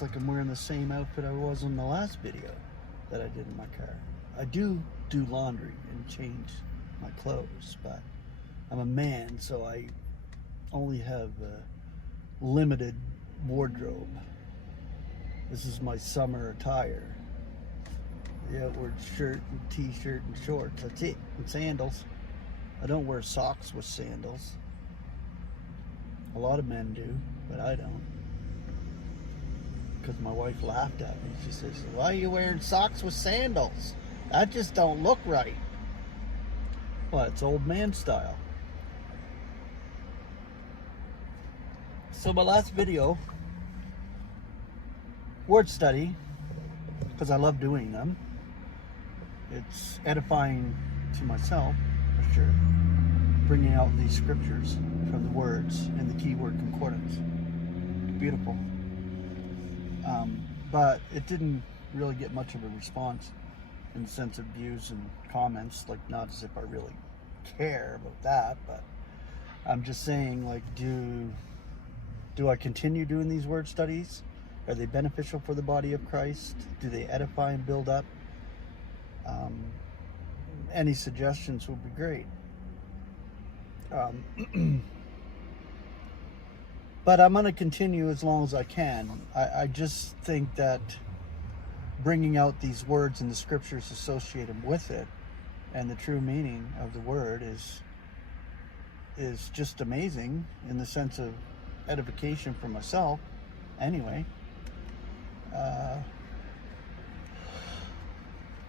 looks like I'm wearing the same outfit I was in the last video that I did in my car. I do laundry and change my clothes, but I'm a man, so I only have a limited wardrobe. This is my summer attire. The outward shirt and t-shirt and shorts, that's it, and sandals. I don't wear socks with sandals. A lot of men do, but I don't. Because my wife laughed at me. She says, why are you wearing socks with sandals? That just don't look right. Well, it's old man style. So my last video, word study, because I love doing them. It's edifying to myself, for sure. Bringing out these scriptures from the words in the keyword concordance. Beautiful. But it didn't really get much of a response in the sense of views and comments, like not as if I really care about that, but I'm just saying, like, do I continue doing these word studies? Are they beneficial for the body of Christ? Do they edify and build up? Any suggestions would be great. But I'm going to continue as long as I can. I just think that bringing out these words and the scriptures associated with it and the true meaning of the word is just amazing in the sense of edification for myself anyway.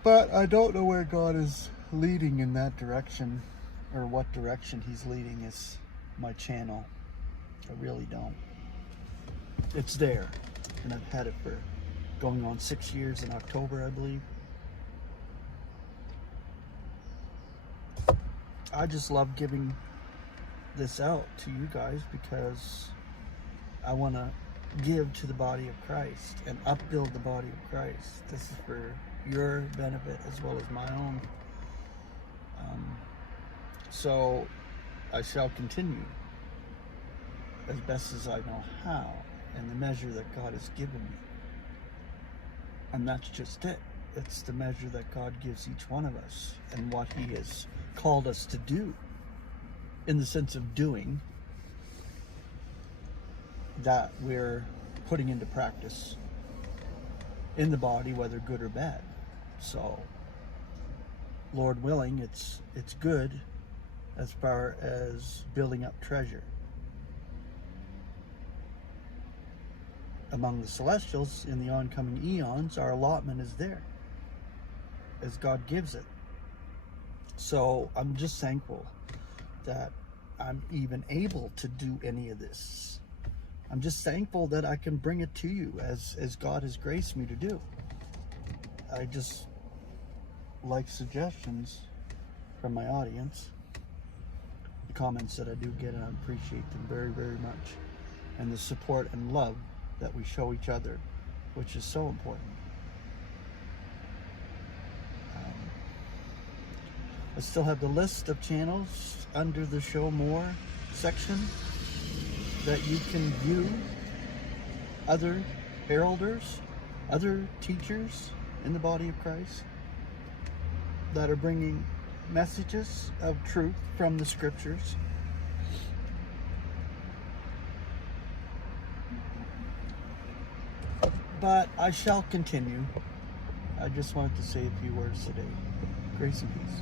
But I don't know where God is leading in that direction, or what direction he's leading is my channel. I really don't. It's there, and I've had it for going on 6 years in October, I believe. I just love giving this out to you guys because I want to give to the body of Christ and upbuild the body of Christ. This is for your benefit as well as my own. So I shall continue as best as I know how, in the measure that God has given me. And that's just it. It's the measure that God gives each one of us and what he has called us to do, in the sense of doing, that we're putting into practice in the body, whether good or bad. So, Lord willing, it's good as far as building up treasure. Among the celestials in the oncoming eons, our allotment is there as God gives it. So I'm just thankful that I'm even able to do any of this. I'm just thankful that I can bring it to you as God has graced me to do. I just like suggestions from my audience. The comments that I do get, and I appreciate them very, very much. And the support and love that we show each other, which is so important. I still have the list of channels under the Show More section that you can view other heralders, other teachers in the body of Christ that are bringing messages of truth from the scriptures. But I shall continue. I just wanted to say a few words today. Grace and peace.